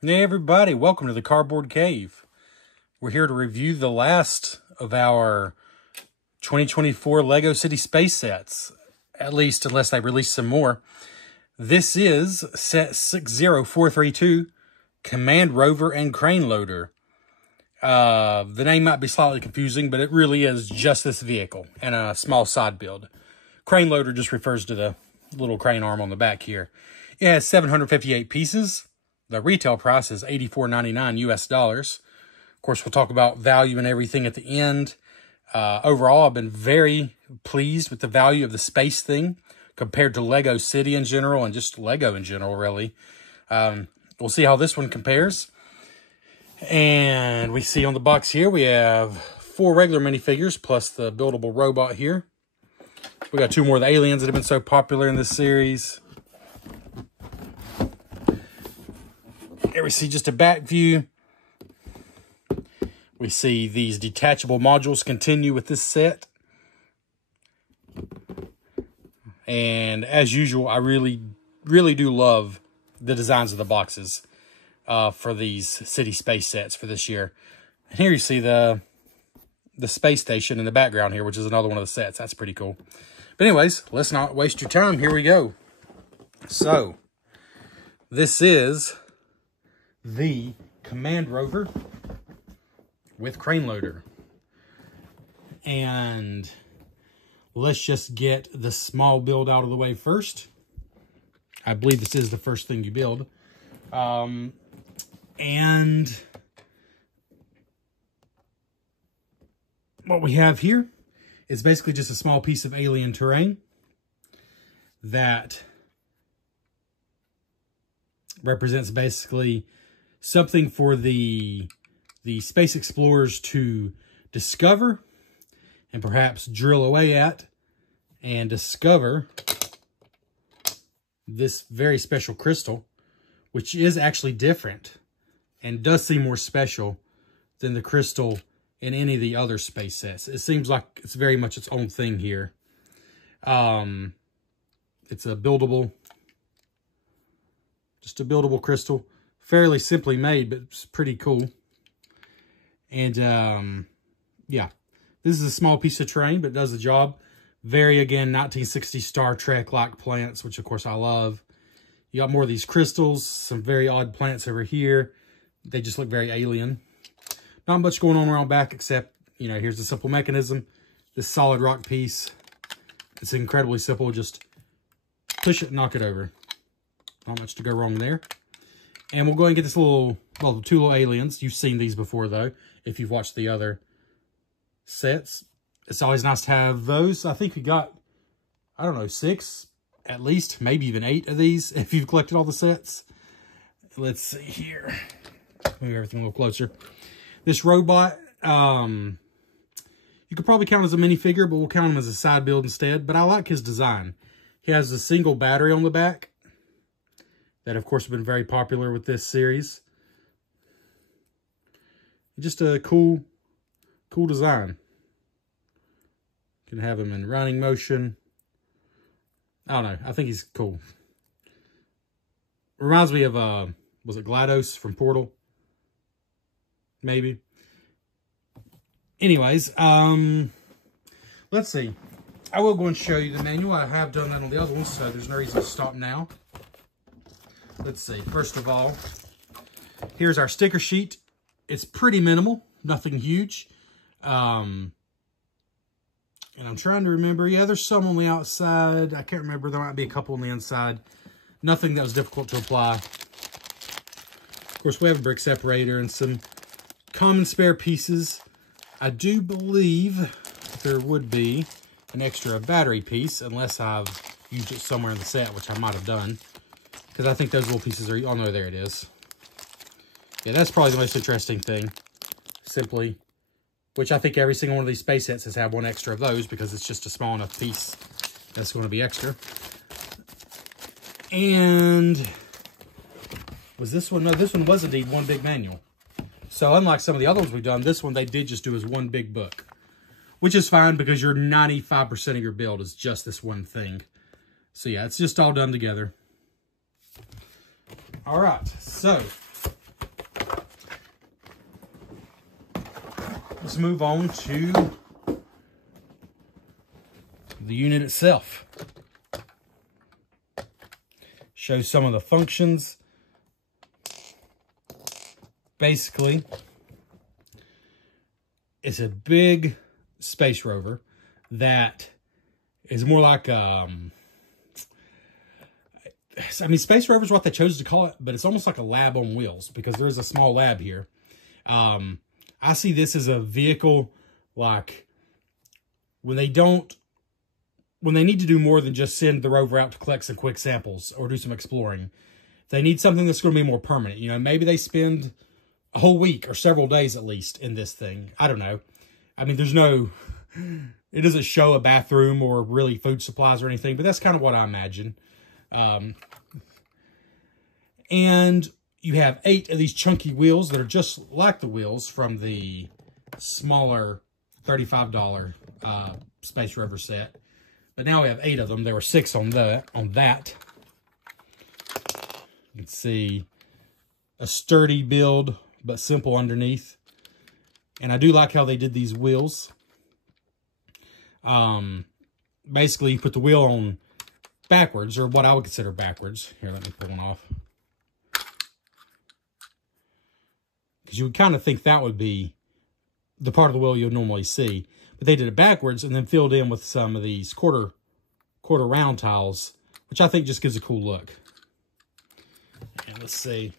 Hey everybody, welcome to the Cardboard Cave. We're here to review the last of our 2024 LEGO City Space sets, at least unless they release some more. This is set 60432, Command Rover and Crane Loader. The name might be slightly confusing, but it really is just this vehicle and a small side build. Crane Loader just refers to the little crane arm on the back here. It has 758 pieces. The retail price is $84.99 US dollars. Of course, we'll talk about value and everything at the end. Overall, I've been very pleased with the value of the space thing compared to LEGO City in general and just LEGO in general, really. We'll see how this one compares. And we see on the box here, we have 4 regular minifigures plus the buildable robot here. We got 2 more of the aliens that have been so popular in this series. Here we see just a back view. We see these detachable modules continue with this set. And as usual, I really do love the designs of the boxes for these city space sets for this year. And here you see the space station in the background here, which is another one of the sets. That's pretty cool. But anyways, let's not waste your time. Here we go. So, this is the Command Rover with Crane Loader. And let's just get the small build out of the way first. I believe this is the first thing you build. And what we have here is basically just a small piece of alien terrain that represents basically something for the space explorers to discover and perhaps drill away at and discover this very special crystal, which is actually different and does seem more special than the crystal in any of the other space sets. It seems like it's very much its own thing here. It's a buildable, just a buildable crystal. Fairly simply made, but it's pretty cool. And, yeah. This is a small piece of terrain, but it does the job. Very, again, 1960s Star Trek-like plants, which, of course, I love. You got more of these crystals, some very odd plants over here. They just look very alien. Not much going on around back, except, you know, here's the simple mechanism. This solid rock piece. It's incredibly simple. Just push it and knock it over. Not much to go wrong there. And we'll go ahead and get this little, well, the 2 little aliens. You've seen these before, though, if you've watched the other sets. It's always nice to have those. I think we got, I don't know, 6, at least, maybe even 8 of these, if you've collected all the sets. Let's see here. Move everything a little closer. This robot, you could probably count as a minifigure, but we'll count him as a side build instead. But I like his design. He has a single battery on the back. That, of course, have been very popular with this series. Just a cool design. Can have him in running motion. I don't know. I think he's cool. Reminds me of, was it GLaDOS from Portal? Maybe. Anyways, let's see. I will go and show you the manual. I have done that on the other ones, so there's no reason to stop now. Let's see. First of all, here's our sticker sheet. It's pretty minimal, nothing huge. And I'm trying to remember. Yeah, there's some on the outside. I can't remember. There might be a couple on the inside. Nothing that was difficult to apply. Of course, we have a brick separator and some common spare pieces. I do believe there would be an extra battery piece, unless I've used it somewhere in the set, which I might have done. Because I think those little pieces are, oh no, there it is. Yeah, that's probably the most interesting thing. Simply, which I think every single one of these space sets has had one extra of those, because it's just a small enough piece that's going to be extra. And was this one? No, this one was indeed one big manual. So unlike some of the other ones we've done, this one they did just do as one big book. Which is fine, because your 95% of your build is just this one thing. So yeah, it's just all done together. All right, so let's move on to the unit itself. Show some of the functions. Basically, it's a big space rover that is more like, I mean, space rover is what they chose to call it, but it's almost like a lab on wheels because there is a small lab here. I see this as a vehicle like when they need to do more than just send the rover out to collect some quick samples or do some exploring. They need something that's going to be more permanent. You know, maybe they spend a whole week or several days at least in this thing. I don't know. I mean, it doesn't show a bathroom or really food supplies or anything, but that's kind of what I imagine. And you have 8 of these chunky wheels that are just like the wheels from the smaller $35 Space Rover set. But now we have 8 of them. There were 6 on that. You can see a sturdy build, but simple underneath. And I do like how they did these wheels. Basically, you put the wheel on backwards, or what I would consider backwards. Here, let me pull one off. Because you would kind of think that would be the part of the wheel you'll normally see. But they did it backwards and then filled in with some of these quarter round tiles, which I think just gives a cool look. And let's see.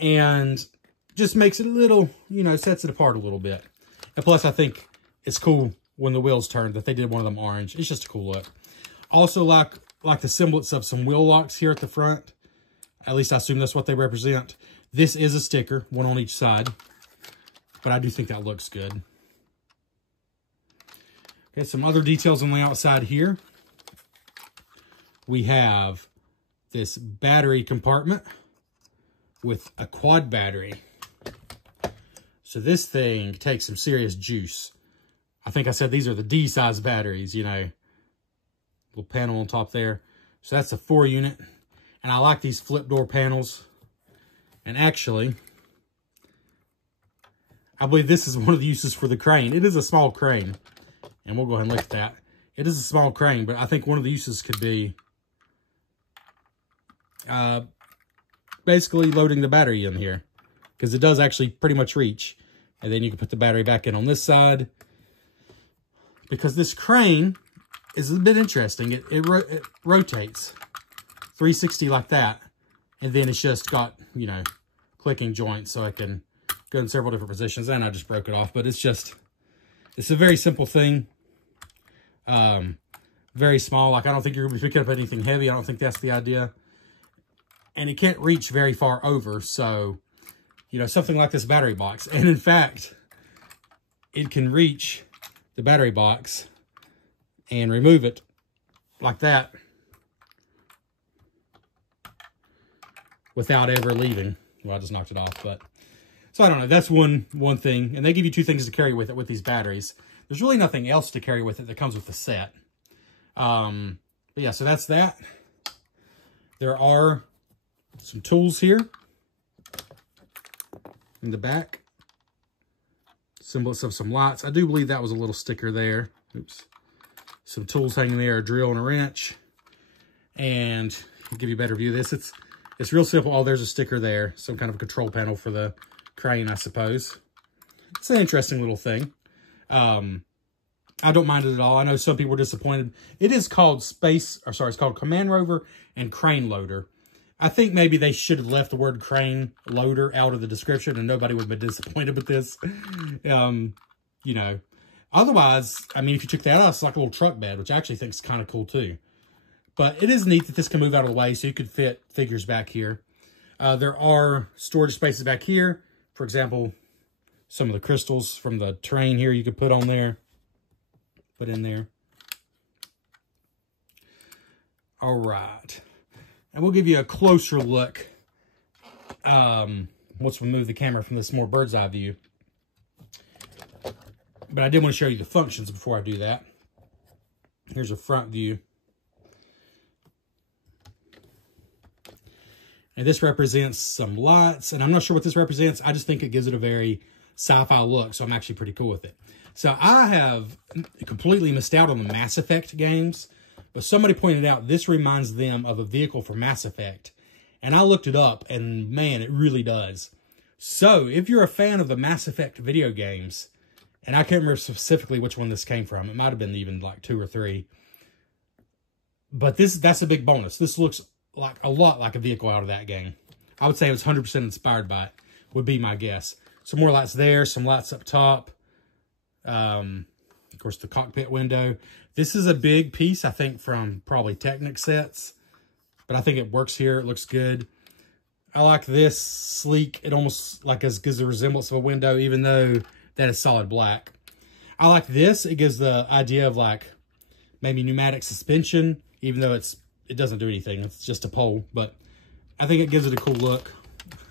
And just makes it a little, you know, sets it apart a little bit. And plus, I think it's cool when the wheels turn that they did one of them orange. It's just a cool look. Also like the semblance of some wheel locks here at the front. At least I assume that's what they represent. This is a sticker, one on each side. But I do think that looks good. Okay, some other details on the outside here. We have this battery compartment with a quad battery. So this thing takes some serious juice. I think I said these are the D-size batteries, you know. Little panel on top there. So that's a 4 unit. And I like these flip door panels. And actually, I believe this is one of the uses for the crane. It is a small crane. And we'll go ahead and look at that. It is a small crane, but I think one of the uses could be basically loading the battery in here. Because it does actually pretty much reach. And then you can put the battery back in on this side. Because this crane is a bit interesting. It rotates 360 like that. And then it's just got, you know, clicking joints so I can go in several different positions. And I just broke it off. But it's a very simple thing. Very small. Like, I don't think you're going to be picking up anything heavy. I don't think that's the idea. And it can't reach very far over. So, you know, something like this battery box. And in fact, it can reach the battery box and remove it like that without ever leaving. Well, I just knocked it off, but so I don't know. That's one thing. And they give you 2 things to carry with it with these batteries. There's really nothing else to carry with it that comes with the set. But yeah, so that's that. There are some tools here in the back. Semblance of some lights. I do believe that was a little sticker there. Oops. Some tools hanging there, a drill and a wrench. And I'll give you a better view of this. It's real simple. Oh, there's a sticker there. Some kind of control panel for the crane, I suppose. It's an interesting little thing. I don't mind it at all. I know some people were disappointed. It is called it's called Command Rover and Crane Loader. I think maybe they should have left the word crane loader out of the description and nobody would have been disappointed with this. You know, otherwise, I mean, if you took that out, it's like a little truck bed, which I actually think is kind of cool too. But it is neat that this can move out of the way so you could fit figures back here. There are storage spaces back here. For example, some of the crystals from the terrain here you could put on there. Put in there. All right. And we'll give you a closer look once we move the camera from this more bird's eye view. But I did want to show you the functions before I do that. Here's a front view. And this represents some lights. And I'm not sure what this represents. I just think it gives it a very sci-fi look, so I'm actually pretty cool with it. So I have completely missed out on the Mass Effect games, but somebody pointed out this reminds them of a vehicle from Mass Effect. And I looked it up, and man, it really does. So if you're a fan of the Mass Effect video games, and I can't remember specifically which one this came from. It might have been even like 2 or 3. But that's a big bonus. This looks like a lot like a vehicle out of that game. I would say it was 100% inspired by it, would be my guess. Some more lights there, some lights up top. Of course, the cockpit window. This is a big piece, I think, from probably Technic sets. But I think it works here. It looks good. I like this sleek. It almost like gives a resemblance of a window, even though that is solid black. I like this. It gives the idea of like maybe pneumatic suspension, even though it doesn't do anything. It's just a pole, but I think it gives it a cool look.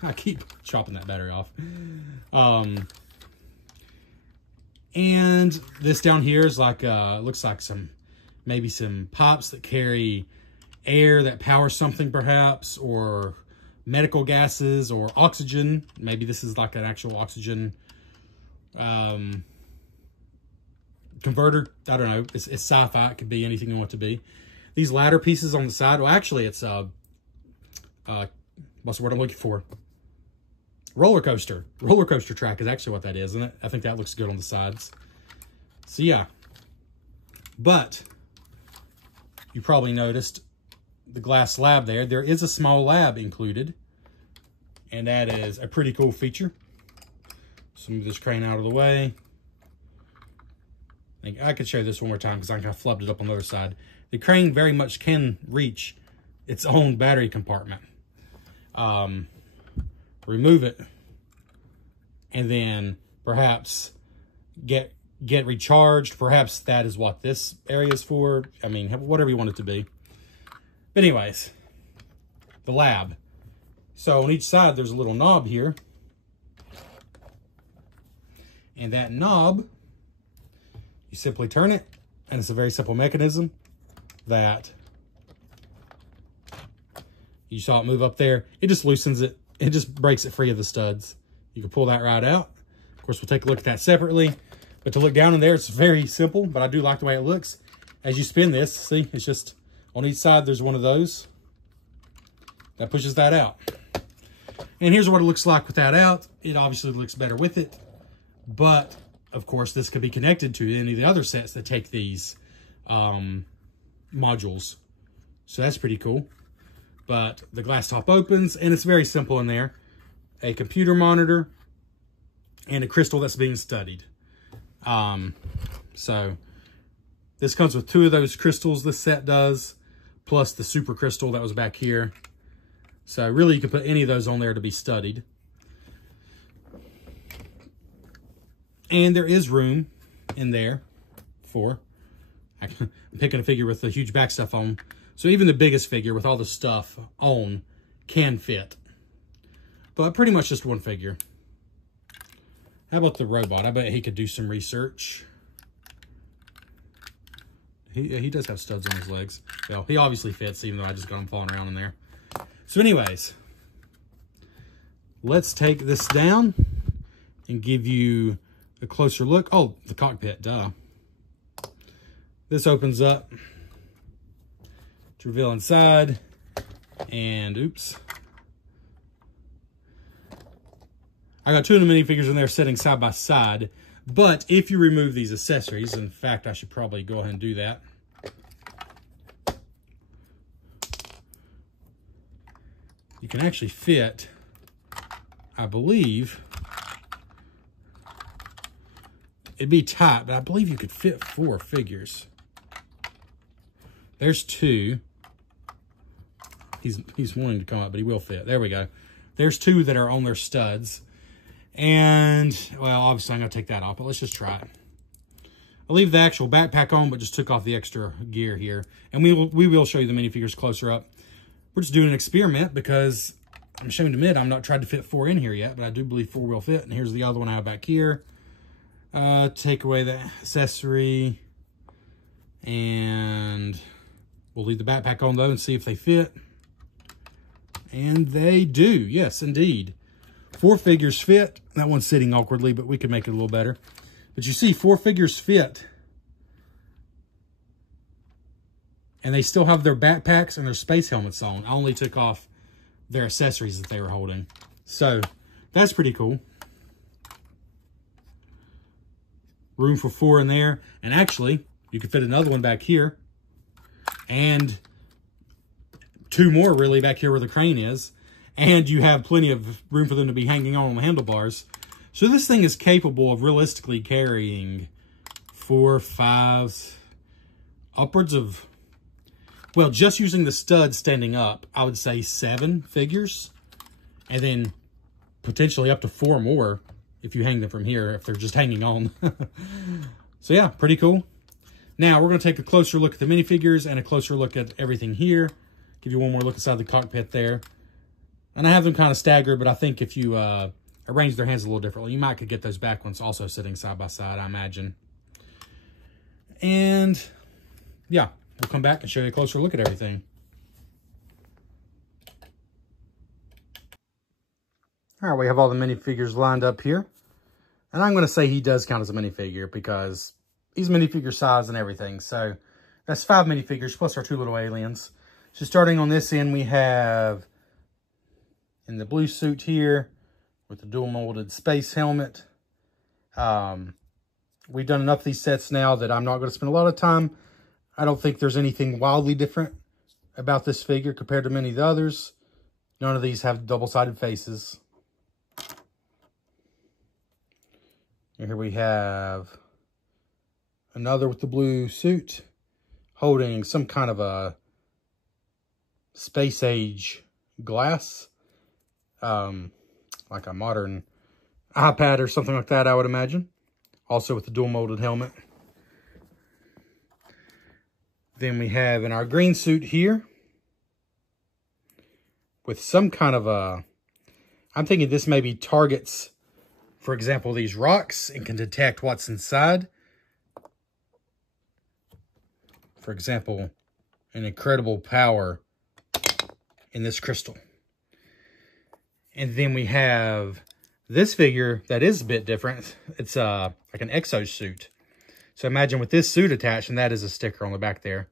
I keep chopping that battery off. And this down here is like, looks like maybe some pipes that carry air that powers something perhaps, or medical gases or oxygen. Maybe this is like an actual oxygen converter. I don't know. It's sci-fi. It could be anything you want it to be. These ladder pieces on the side. Well, actually, it's what's the word I'm looking for? Roller coaster. Roller coaster track is actually what that is, isn't it? I think that looks good on the sides. So yeah. But you probably noticed the glass slab there. There is a small lab included, and that is a pretty cool feature. So move this crane out of the way. I could show this one more time because I kind of flubbed it up on the other side. The crane very much can reach its own battery compartment. Remove it, and then perhaps get recharged. Perhaps that is what this area is for. I mean, whatever you want it to be. But anyways, the lab. So on each side, there's a little knob here. And that knob, you simply turn it, and it's a very simple mechanism that you saw it move up there. It just loosens it. It just breaks it free of the studs. You can pull that right out. Of course, we'll take a look at that separately. But to look down in there, it's very simple, but I do like the way it looks. As you spin this, see, it's just on each side, there's one of those. That pushes that out. And here's what it looks like with that out. It obviously looks better with it. But, of course, this could be connected to any of the other sets that take these modules. So that's pretty cool. But the glass top opens, and it's very simple in there. A computer monitor and a crystal that's being studied. So this comes with 2 of those crystals this set does, plus the super crystal that was back here. So really you can put any of those on there to be studied. And there is room in there for, I'm picking a figure with the huge back stuff on. So even the biggest figure with all the stuff on can fit. But pretty much just one figure. How about the robot? I bet he could do some research. He does have studs on his legs. Well, he obviously fits, even though I just got him falling around in there. So anyways, let's take this down and give you a closer look. Oh, the cockpit, duh. This opens up to reveal inside. And oops. I got 2 of the minifigures in there sitting side by side. But if you remove these accessories, in fact, I should probably go ahead and do that. You can actually fit, I believe, it'd be tight, but I believe you could fit 4 figures. There's 2. He's wanting to come up, but he will fit. There we go. There's 2 that are on their studs. And, well, obviously I'm going to take that off, but let's just try it. I'll leave the actual backpack on, but just took off the extra gear here. And we will show you the minifigures closer up. We're just doing an experiment because I'm ashamed to admit I'm not tried to fit 4 in here yet, but I do believe 4 will fit. And here's the other one I have back here. Take away the accessory. And we'll leave the backpack on, though, and see if they fit. And they do. Yes, indeed. 4 figures fit. That one's sitting awkwardly, but we could make it a little better. But you see, 4 figures fit. And they still have their backpacks and their space helmets on. I only took off their accessories that they were holding. So, that's pretty cool. Room for 4 in there. And actually, you could fit another one back here. And 2 more really back here where the crane is. And you have plenty of room for them to be hanging on the handlebars. So this thing is capable of realistically carrying 4, 5, upwards of, well, just using the stud standing up, I would say 7 figures. And then potentially up to 4 more if you hang them from here, if they're just hanging on. So yeah, pretty cool. Now we're going to take a closer look at the minifigures and a closer look at everything here. Give you one more look inside the cockpit there. And I have them kind of staggered, but I think if you arrange their hands a little differently, you might could get those back ones also sitting side by side, I imagine. And yeah, we'll come back and show you a closer look at everything. All right, we have all the minifigures lined up here. And I'm going to say he does count as a minifigure because he's minifigure size and everything. So that's 5 minifigures plus our 2 little aliens. So starting on this end, we have in the blue suit here with the dual molded space helmet. We've done enough of these sets now that I'm not going to spend a lot of time. I don't think there's anything wildly different about this figure compared to many of the others. None of these have double-sided faces. And here we have another with the blue suit holding some kind of a space age glass. Like a modern iPad or something like that, I would imagine. Also with the dual molded helmet. Then we have in our green suit here with some kind of a, I'm thinking this maybe targets, for example, these rocks and can detect what's inside. For example, an incredible power in this crystal. And then we have this figure that is a bit different. It's like an exosuit. So imagine with this suit attached, and that is a sticker on the back there.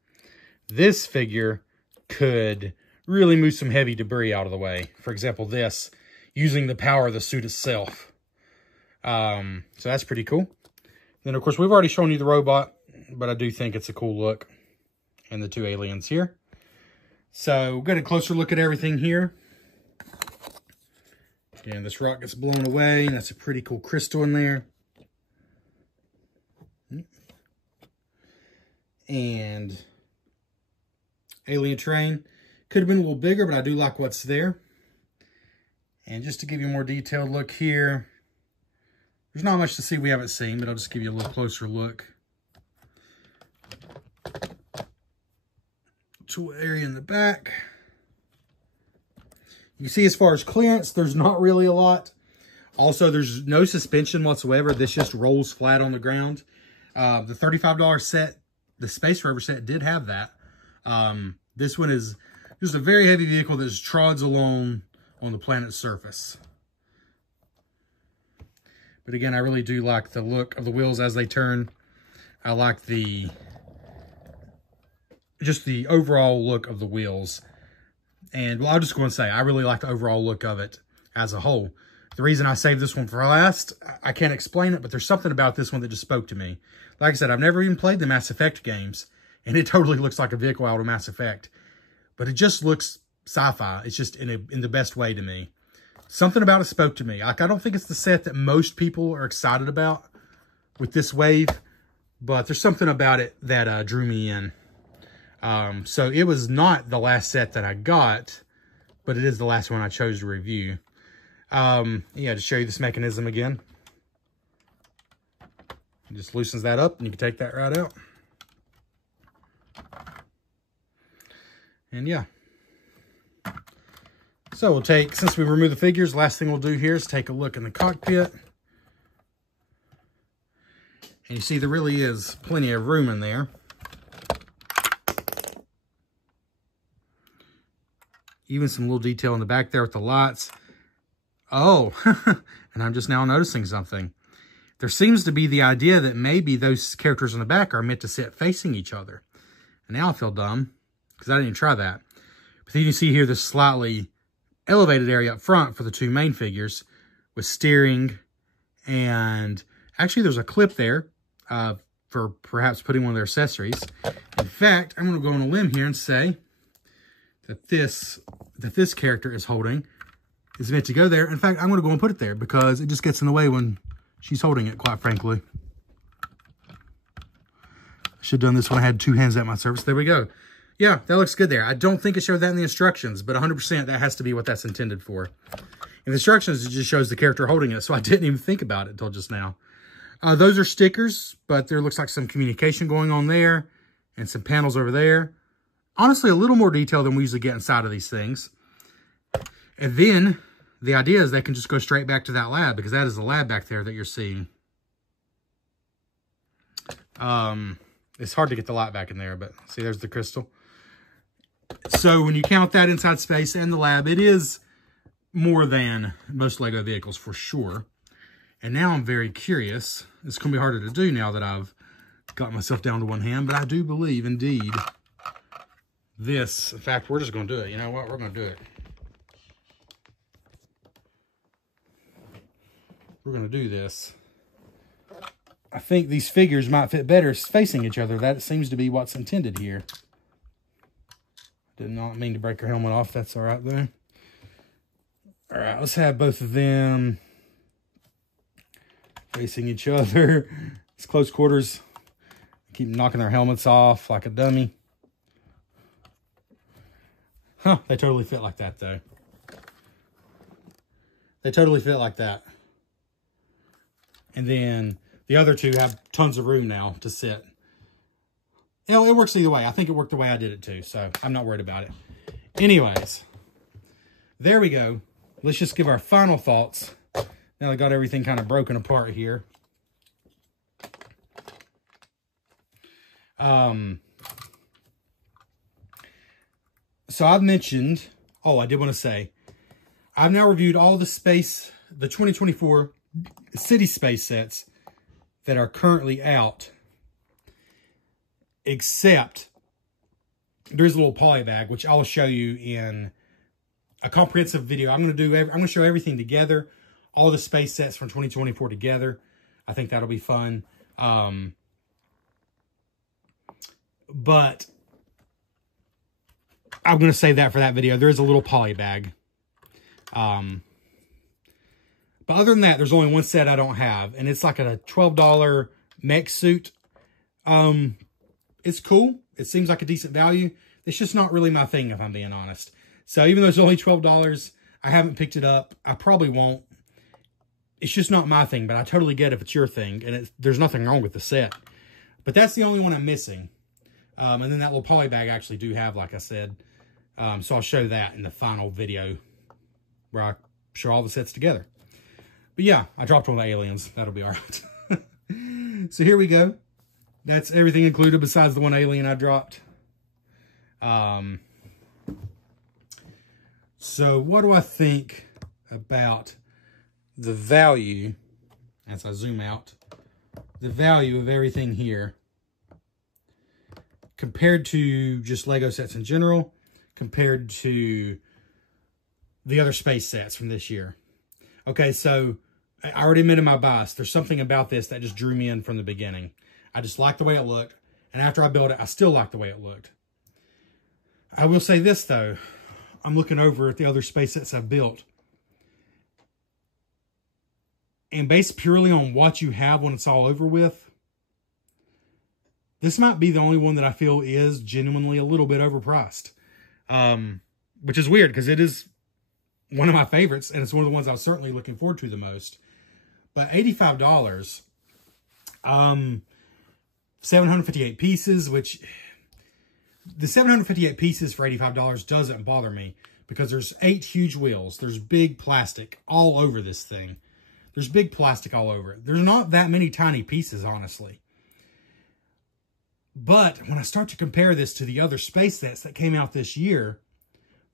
This figure could really move some heavy debris out of the way. For example, this, using the power of the suit itself. So that's pretty cool. Then, of course, we've already shown you the robot, but I do think it's a cool look. And the 2 aliens here. So, we'll get a closer look at everything here. Again, this rock gets blown away, and that's a pretty cool crystal in there. And alien train. Could have been a little bigger, but I do like what's there. And just to give you a more detailed look here, there's not much to see we haven't seen, but I'll just give you a little closer look. Tool area in the back. You see, as far as clearance, there's not really a lot. Also, there's no suspension whatsoever. This just rolls flat on the ground. The $35 set, the Space Rover set, did have that. This one is just a very heavy vehicle that just trods along on the planet's surface. But again, I really do like the look of the wheels as they turn. I like just the overall look of the wheels. And, well, I'm just going to say, I really like the overall look of it as a whole. The reason I saved this one for last, I can't explain it, but there's something about this one that just spoke to me. Like I said, I've never even played the Mass Effect games, and it totally looks like a vehicle out of Mass Effect. But it just looks sci-fi. It's just in the best way to me. Something about it spoke to me. Like, I don't think it's the set that most people are excited about with this wave, but there's something about it that drew me in. So it was not the last set that I got, but it is the last one I chose to review. Yeah, to show you this mechanism again. It just loosens that up and you can take that right out. And yeah. So we'll take, since we removed the figures, last thing we'll do here is take a look in the cockpit. And you see there really is plenty of room in there. Even some little detail in the back there with the lights. Oh, and I'm just now noticing something. There seems to be the idea that maybe those characters in the back are meant to sit facing each other. And now I feel dumb because I didn't even try that. But then you see here this slightly elevated area up front for the two main figures with steering, and actually there's a clip there for perhaps putting one of their accessories. In fact, I'm going to go on a limb here and say that this character is holding is meant to go there. In fact, I'm going to go and put it there because it just gets in the way when she's holding it, quite frankly. I should have done this when I had two hands at my service. There we go. Yeah, that looks good there. I don't think it showed that in the instructions, but 100% that has to be what that's intended for. In the instructions, it just shows the character holding it, so I didn't even think about it until just now. Those are stickers, but there looks like some communication going on there and some panels over there. Honestly, a little more detail than we usually get inside of these things. And then the idea is they can just go straight back to that lab, because that is the lab back there that you're seeing. It's hard to get the light back in there, but see, there's the crystal. So when you count that inside space and the lab, it is more than most Lego vehicles for sure. And now I'm very curious. It's going to be harder to do now that I've got myself down to one hand, but I do believe indeed this, in fact, we're just going to do it. You know what? We're going to do it. We're going to do this. I think these figures might fit better facing each other. That seems to be what's intended here. Did not mean to break her helmet off. That's all right, though. All right, let's have both of them facing each other. It's close quarters. Keep knocking their helmets off like a dummy. Huh, they totally fit like that, though. They totally fit like that. And then the other two have tons of room now to sit. You know, it works either way. I think it worked the way I did it too, so I'm not worried about it. Anyways, there we go. Let's just give our final thoughts. Now I got everything kind of broken apart here. So I've mentioned, oh, I did want to say, I've now reviewed all the 2024 city space sets that are currently out, except there's a little poly bag, which I'll show you in a comprehensive video. I'm going to show everything together, all the space sets from 2024 together. I think that'll be fun. But I'm going to save that for that video. There is a little poly bag. But other than that, there's only one set I don't have, and it's like a $12 mech suit. It's cool. It seems like a decent value. It's just not really my thing, if I'm being honest. So even though it's only $12, I haven't picked it up. I probably won't. It's just not my thing, but I totally get if it's your thing, and there's nothing wrong with the set. But that's the only one I'm missing. And then that little poly bag I actually do have, like I said. So I'll show that in the final video where I show all the sets together. But yeah, I dropped one of the aliens. That'll be all right. So here we go. That's everything included besides the one alien I dropped. So what do I think about the value, as I zoom out, the value of everything here compared to just Lego sets in general, compared to the other space sets from this year? Okay, so I already admitted my bias. There's something about this that just drew me in from the beginning. I just liked the way it looked. And after I built it, I still liked the way it looked. I will say this, though. I'm looking over at the other space sets I've built. And based purely on what you have when it's all over with, this might be the only one that I feel is genuinely a little bit overpriced. Which is weird, because it is one of my favorites, and it's one of the ones I was certainly looking forward to the most. But $85, 758 pieces, which the 758 pieces for $85 doesn't bother me, because there's 8 huge wheels. There's big plastic all over this thing. There's big plastic all over it. There's not that many tiny pieces, honestly. But when I start to compare this to the other space sets that came out this year,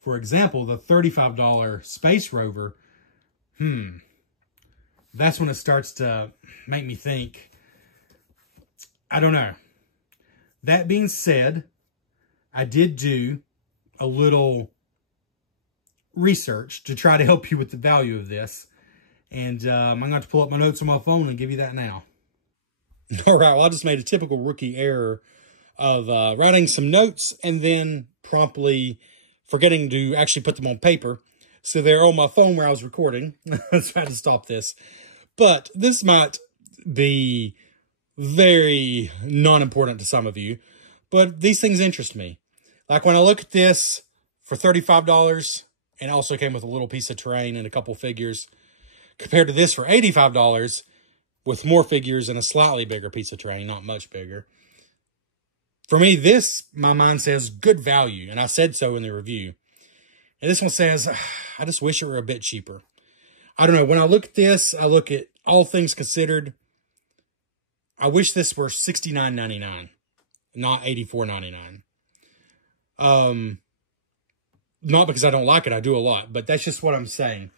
for example, the $35 Space Rover, that's when it starts to make me think, I don't know. That being said, I did do a little research to try to help you with the value of this. And I'm going to pull up my notes on my phone and give you that now. All right, well, I just made a typical rookie error of writing some notes and then promptly forgetting to actually put them on paper. So they're on my phone where I was recording. Let's try to stop this. But this might be very non-important to some of you, but these things interest me. Like when I look at this for $35, and also came with a little piece of terrain and a couple figures, compared to this for $85 with more figures and a slightly bigger piece of terrain, not much bigger. For me, this, my mind says good value, and I said so in the review. And this one says, I just wish it were a bit cheaper. I don't know. When I look at this, I look at all things considered. I wish this were $69.99, not $84.99. Not because I don't like it. I do a lot, but that's just what I'm saying.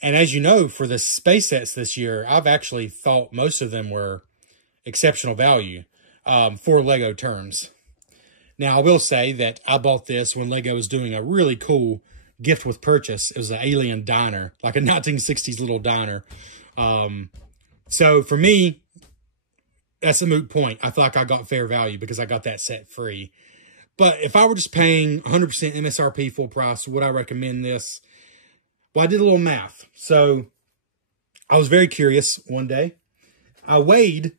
And as you know, for the space sets this year, I've actually thought most of them were exceptional value for Lego terms. Now, I will say that I bought this when Lego was doing a really cool gift with purchase. It was an alien diner, like a 1960s little diner. So for me, that's a moot point. I feel like I got fair value because I got that set free. But if I were just paying 100% MSRP full price, would I recommend this? Well, I did a little math. So I was very curious one day. I weighed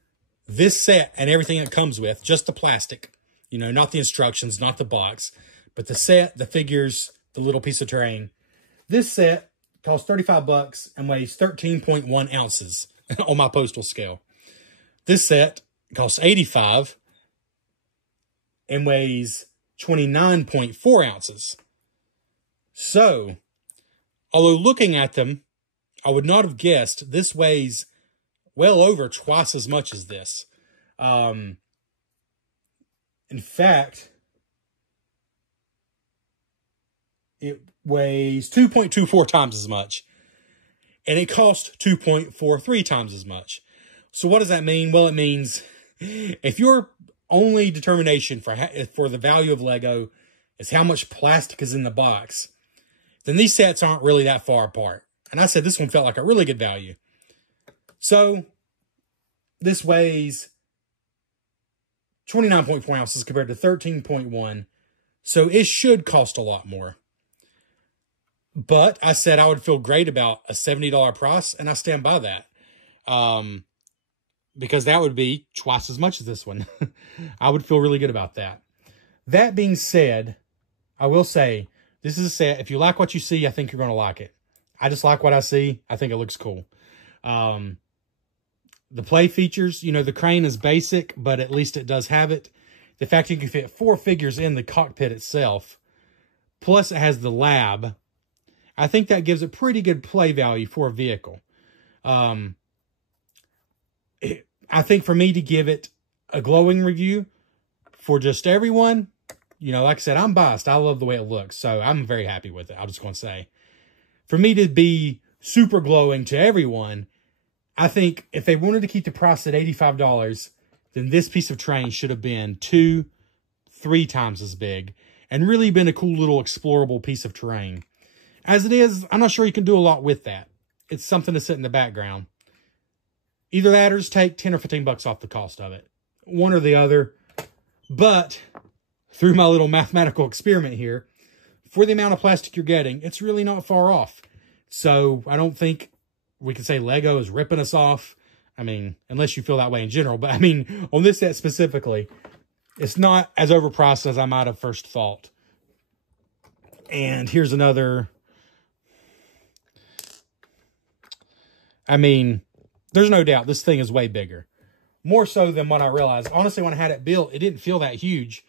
this set and everything it comes with, just the plastic, you know, not the instructions, not the box, but the set, the figures, the little piece of terrain. This set costs $35 and weighs 13.1 ounces on my postal scale. This set costs $85 and weighs 29.4 ounces. So, although looking at them, I would not have guessed this weighs well over twice as much as this. In fact, it weighs 2.24 times as much. And it costs 2.43 times as much. So what does that mean? Well, it means if your only determination for the value of Lego is how much plastic is in the box, then these sets aren't really that far apart. And I said this one felt like a really good value. So this weighs 29.4 ounces compared to 13.1. So it should cost a lot more. But I said I would feel great about a $70 price, and I stand by that. Because that would be twice as much as this one. I would feel really good about that. That being said, I will say, this is a set. If you like what you see, I think you're going to like it. I just like what I see. I think it looks cool. The play features, you know, the crane is basic, but at least it does have it. The fact you can fit 4 figures in the cockpit itself, plus it has the lab, I think that gives it pretty good play value for a vehicle. I think for me to give it a glowing review for just everyone, you know, like I said, I'm biased. I love the way it looks, so I'm very happy with it. I'm just going to say. For me to be super glowing to everyone, I think if they wanted to keep the price at $85, then this piece of terrain should have been 2-3 times as big and really been a cool little explorable piece of terrain. As it is, I'm not sure you can do a lot with that. It's something to sit in the background. Either that or just take 10 or 15 bucks off the cost of it. One or the other. But through my little mathematical experiment here, for the amount of plastic you're getting, it's really not far off. So I don't think we can say Lego is ripping us off. I mean, unless you feel that way in general. But I mean, on this set specifically, it's not as overpriced as I might have first thought. And here's another. I mean, there's no doubt this thing is way bigger. More so than what I realized. Honestly, when I had it built, it didn't feel that huge.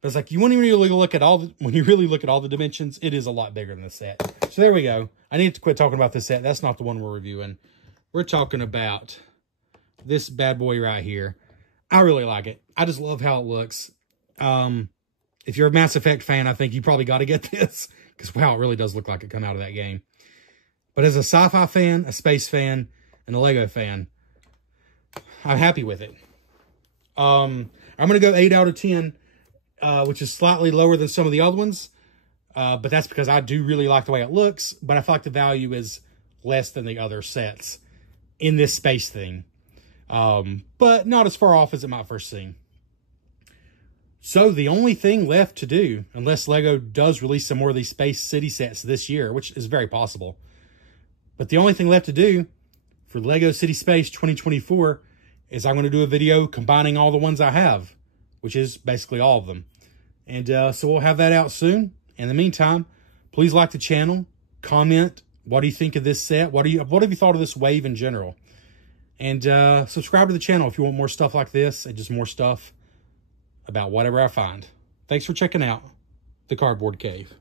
But it's like, when you really look at all the dimensions, it is a lot bigger than the set. So there we go. I need to quit talking about this set. That's not the one we're reviewing. We're talking about this bad boy right here. I really like it. I just love how it looks. If you're a Mass Effect fan, I think you probably got to get this. Because, wow, it really does look like it come out of that game. But as a sci-fi fan, a space fan, and a Lego fan, I'm happy with it. I'm going to go 8 out of 10, which is slightly lower than some of the other ones. But that's because I do really like the way it looks, but I feel like the value is less than the other sets in this space thing. But not as far off as it might first seem. So the only thing left to do, unless Lego does release some more of these Space City sets this year, which is very possible, but the only thing left to do for Lego City Space 2024 is I'm going to do a video combining all the ones I have, which is basically all of them. And so we'll have that out soon. In the meantime, please like the channel, comment, what do you think of this set? What have you thought of this wave in general? And subscribe to the channel if you want more stuff like this and just more stuff about whatever I find. Thanks for checking out the Cardboard Cave.